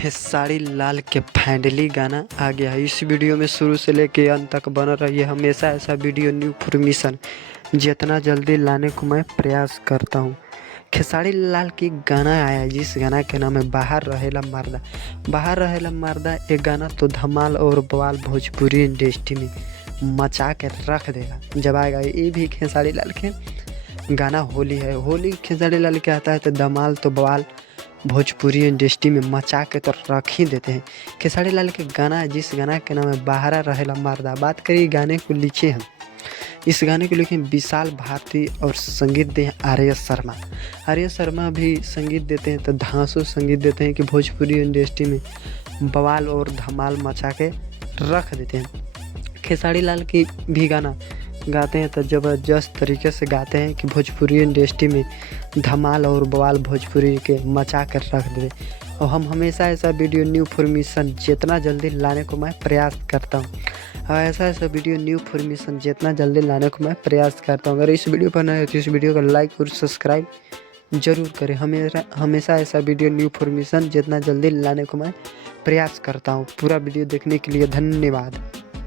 खेसारी लाल के फाइनली गाना आ गया है। इस वीडियो में शुरू से लेके अंत तक बना रहिए। हमेशा ऐसा वीडियो न्यू इन्फॉर्मेशन जितना जल्दी लाने को मैं प्रयास करता हूँ। खेसारी लाल की गाना आया है जिस गाना के नाम है बाहर रहेला मर्दा। बाहर रहेला मर्दा एक गाना तो धमाल और बवाल भोजपुरी इंडस्ट्री में मचा के रख देगा जब आएगा। ये भी खेसारी लाल के गाना होली है। होली खेसारी लाल के आता है तो धमाल तो बवाल भोजपुरी इंडस्ट्री में मचा के तो रख ही देते हैं। खेसारी लाल के गाना है जिस गाना के नाम है बाहर रहेला मर्दा। बात करिए गाने को लिखे हैं, इस गाने को लिखे विशाल भारती और संगीत दे आर्य शर्मा। आर्य शर्मा भी संगीत देते हैं तो धांसू संगीत देते हैं कि भोजपुरी इंडस्ट्री में बवाल और धमाल मचा के रख देते हैं। खेसारी लाल की भी गाना गाते हैं तो ज़बरदस्त तरीके से गाते हैं कि भोजपुरी इंडस्ट्री में धमाल और बवाल भोजपुरी के मचा कर रख देते। और हम हमेशा ऐसा वीडियो न्यू इन्फॉर्मेशन जितना जल्दी लाने को मैं प्रयास करता हूँ। और ऐसा वीडियो न्यू इन्फॉर्मेशन जितना जल्दी लाने को मैं प्रयास करता हूँ। अगर इस वीडियो पर नए हो तो इस वीडियो को लाइक और सब्सक्राइब जरूर करें। हमेशा ऐसा वीडियो न्यू इन्फॉर्मेशन जितना जल्दी लाने को मैं प्रयास करता हूँ। पूरा वीडियो देखने के लिए धन्यवाद।